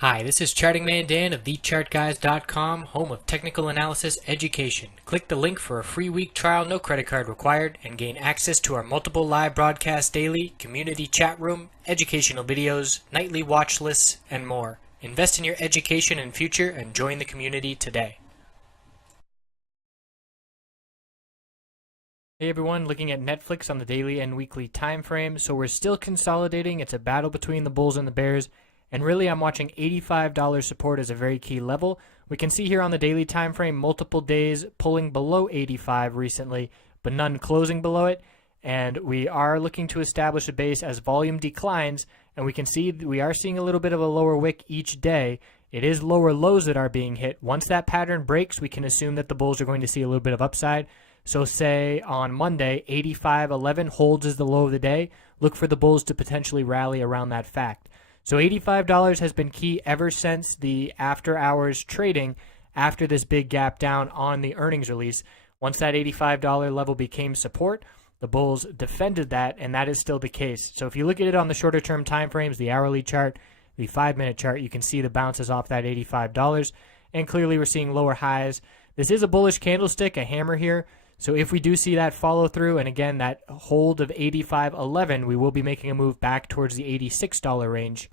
Hi, this is Charting Man Dan of TheChartGuys.com, home of technical analysis education. Click the link for a free week trial, no credit card required, and gain access to our multiple live broadcasts daily, community chat room, educational videos, nightly watch lists, and more. Invest in your education and future and join the community today. Hey everyone, looking at Netflix on the daily and weekly time frame. So we're still consolidating. It's a battle between the Bulls and the Bears. And really, I'm watching $85 support as a very key level. We can see here on the daily time frame multiple days pulling below 85 recently, but none closing below it. And we are looking to establish a base as volume declines, and we can see we are seeing a little bit of a lower wick each day. It is lower lows that are being hit. Once that pattern breaks, we can assume that the Bulls are going to see a little bit of upside. So say on Monday, 85.11 holds as the low of the day. Look for the Bulls to potentially rally around that fact. So $85 has been key ever since the after hours trading after this big gap down on the earnings release. Once that $85 level became support, the Bulls defended that, and that is still the case. So if you look at it on the shorter term time frames, the hourly chart, the 5-minute chart, you can see the bounces off that $85, and clearly we're seeing lower highs. This is a bullish candlestick, a hammer here. So if we do see that follow through, and again, that hold of 85.11, we will be making a move back towards the $86 range.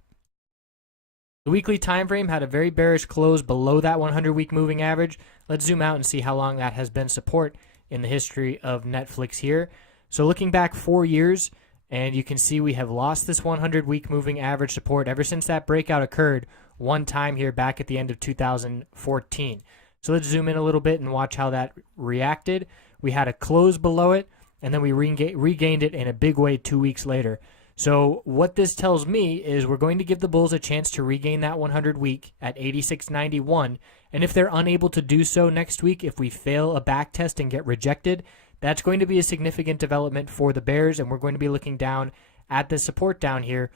The weekly time frame had a very bearish close below that 100-week moving average. Let's zoom out and see how long that has been support in the history of Netflix here. So looking back 4 years, and you can see we have lost this 100-week moving average support ever since that breakout occurred one time here back at the end of 2014. So let's zoom in a little bit and watch how that reacted. We had a close below it, and then we regained it in a big way 2 weeks later. So what this tells me is we're going to give the Bulls a chance to regain that 100-week at 86.91, and if they're unable to do so next week, if we fail a back test and get rejected, that's going to be a significant development for the Bears, and we're going to be looking down at the support down here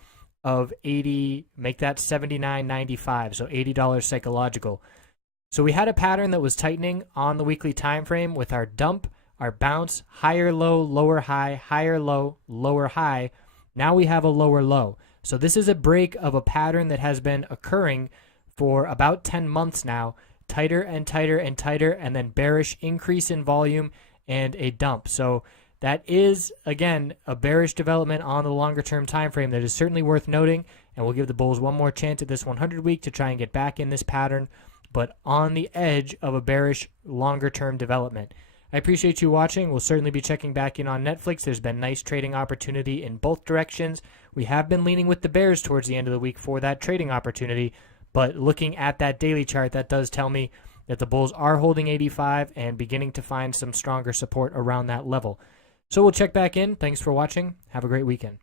of 80, make that 79.95, so $80 psychological. So we had a pattern that was tightening on the weekly time frame with our dump, our bounce, higher low, lower high, higher low, lower high. Now we have a lower low. So this is a break of a pattern that has been occurring for about 10 months now, tighter and tighter and tighter, and then bearish increase in volume and a dump. So that is, again, a bearish development on the longer term time frame that is certainly worth noting, and we'll give the Bulls one more chance at this 100-week to try and get back in this pattern, but on the edge of a bearish longer-term development. I appreciate you watching. We'll certainly be checking back in on Netflix. There's been nice trading opportunity in both directions. We have been leaning with the Bears towards the end of the week for that trading opportunity, but looking at that daily chart, that does tell me that the Bulls are holding 85 and beginning to find some stronger support around that level. So we'll check back in. Thanks for watching. Have a great weekend.